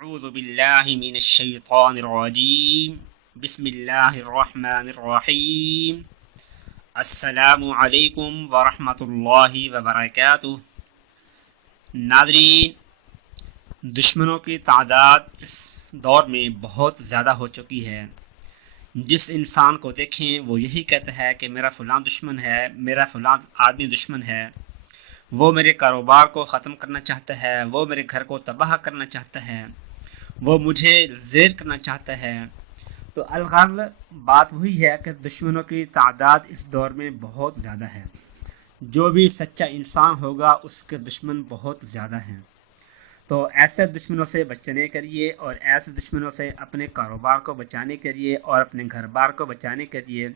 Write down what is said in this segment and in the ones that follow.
اعوذ باللہ من الشیطان الرجیم بسم اللہ الرحمن الرحیم السلام علیکم ورحمۃ اللہ وبرکاتہ ناظرین، دشمنوں کی تعداد اس دور میں بہت زیادہ ہو چکی ہے۔ جس انسان کو دیکھیں، وہ یہی کہتا ہے کہ میرا فلاں دشمن ہے، میرا فلاں آدمی دشمن ہے۔ وہ میرے کاروبار کو ختم کرنا چاہتا ہے، وہ میرے گھر کو تباہ کرنا چاہتا ہے۔ وہ مجھے زیر کرنا چاہتا ہے۔ تو الغرض بات وہی ہے کہ دشمنوں کی تعداد اس دور میں بہت زیادہ ہے۔ جو بھی سچا انسان ہوگا، اس کے دشمن بہت زیادہ ہیں۔ تو ایسے دشمنوں سے بچنے کے لیے اور ایسے دشمنوں سے اپنے کاروبار کو بچانے کے لیے اور اپنے گھر بار کو بچانے کے لیے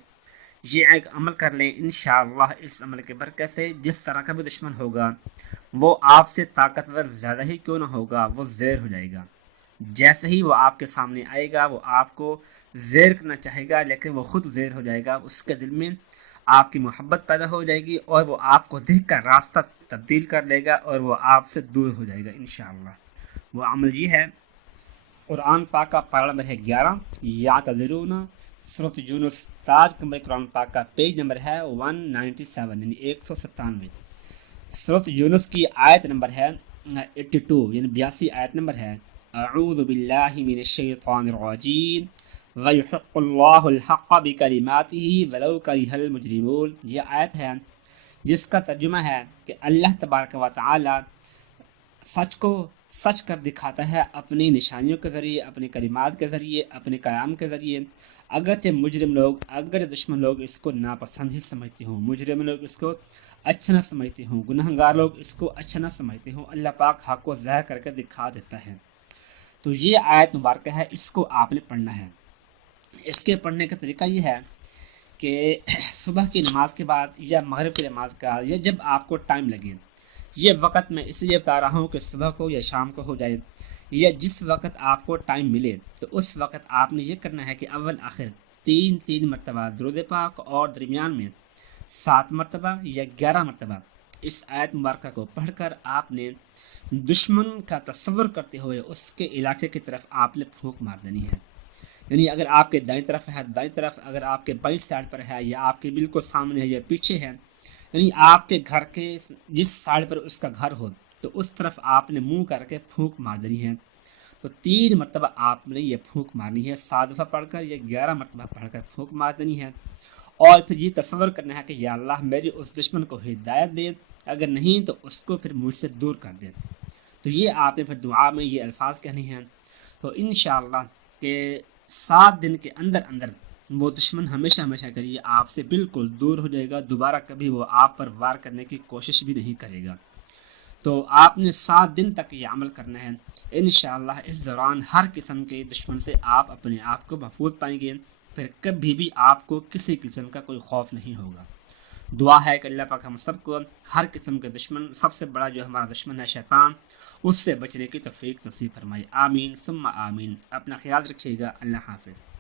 یہ ایک عمل کر لیں انشاءاللہ اس عمل کے برکت سے۔ جس طرح کا بھی دشمن ہوگا، وہ آپ سے طاقتور زیادہ ہی کیوں نہ ہوگا، وہ زیر ہو جائے گا۔ جیسے ہی وہ آپ کے سامنے آئے گا، وہ آپ کو زیر کرنا چاہے گا، لیکن وہ خود زیر ہو جائے گا، اس کے دل میں آپ کی محبت پیدا ہو جائے گی اور وہ آپ کو دیکھ کر راستہ تبدیل کر لے گا اور وہ آپ سے دور ہو جائے گا، انشاءاللہ۔ وہ عمل یہ ہے، قرآن پاک کا پارا نمبر ہے گیارہ۔ یا تذرون صورت یونس تاج کمبر قرآن پاک کا پیج نمبر ہے ون نائنٹی سیون یعنی ایک سو ستانوے۔ صورت یونس کی آیت نمبر ہے ایٹی ٹو یعنی بیاسی آیت نمبر ہے۔ اعوذ باللہ من الشیطان الرجیم ویحق اللہ الحق بکلماته ولو کرہ المجرمون. یہ آیت ہے جس کا ترجمہ ہے کہ اللہ تبارک و تعالی سچ کو سچ کر دکھاتا ہے اپنی نشانیوں کے ذریعے، اپنی کلمات کے ذریعے، اپنے قیام کے ذریعے۔ اگرچہ مجرم لوگ، اگر دشمن لوگ اس کو ناپسند ہی سمجھتے ہوں، مجرم لوگ اس کو اچھا نہ سمجھتے ہوں گناہ گار لوگ اس کو اچھا نہ سمجھتے ہوں، اللہ پاک حق کو ظاہر کر کے دکھا دیتا ہے۔ تو یہ آیت مبارکہ ہے، اس کو آپ نے پڑھنا ہے۔ اس کے پڑھنے کا طریقہ یہ ہے کہ صبح کی نماز کے بعد یا مغرب کی نماز کا یا جب آپ کو ٹائم لگے، یہ وقت میں اس لیے بتا رہا ہوں کہ صبح کو یا شام کو ہو جائے یا جس وقت آپ کو ٹائم ملے، تو اس وقت آپ نے یہ کرنا ہے کہ اول آخر تین تین مرتبہ درود پاک اور درمیان میں سات مرتبہ یا گیارہ مرتبہ اس آیت مبارکہ کو پڑھ کر آپ نے دشمن کا تصور کرتے ہوئے اس کے علاقے کی طرف آپ نے پھونک مار دینی ہے۔ یعنی اگر آپ کے دائیں طرف ہے، دائیں طرف اگر آپ کے بائیں سائڈ پر ہے یا آپ کے بالکل سامنے ہے یا پیچھے ہے یعنی آپ کے گھر کے جس سائڈ پر اس کا گھر ہو، تو اس طرف آپ نے منہ کر کے پھونک مار دینی ہے۔ تو تین مرتبہ آپ نے یہ پھونک مارنی ہے۔ سات دفعہ پڑھ کر یا گیارہ مرتبہ پڑھ کر پھونک مار دینی ہے۔ اور پھر یہ تصور کرنا ہے کہ یا اللہ میری اس دشمن کو ہدایت دے۔ اگر نہیں تو اس کو پھر مجھ سے دور کر دے۔ تو یہ آپ نے پھر دعا میں یہ الفاظ کہنے ہیں۔ تو انشاءاللہ کہ سات دن کے اندر اندر وہ دشمن ہمیشہ ہمیشہ کریے آپ سے بالکل دور ہو جائے گا۔ دوبارہ کبھی وہ آپ پر وار کرنے کی کوشش بھی نہیں کرے گا۔ تو آپ نے سات دن تک یہ عمل کرنا ہے۔ انشاءاللہ اس دوران ہر قسم کے دشمن سے آپ اپنے آپ کو محفوظ پائیں گے۔ پھر کبھی بھی آپ کو کسی قسم کا کوئی خوف نہیں ہوگا۔ دعا ہے کہ اللہ پاک ہم سب کو ہر قسم کے دشمن، سب سے بڑا جو ہمارا دشمن ہے شیطان، اس سے بچنے کی توفیق نصیب فرمائے۔ آمین، ثم آمین۔ اپنا خیال رکھیے گا۔ اللہ حافظ۔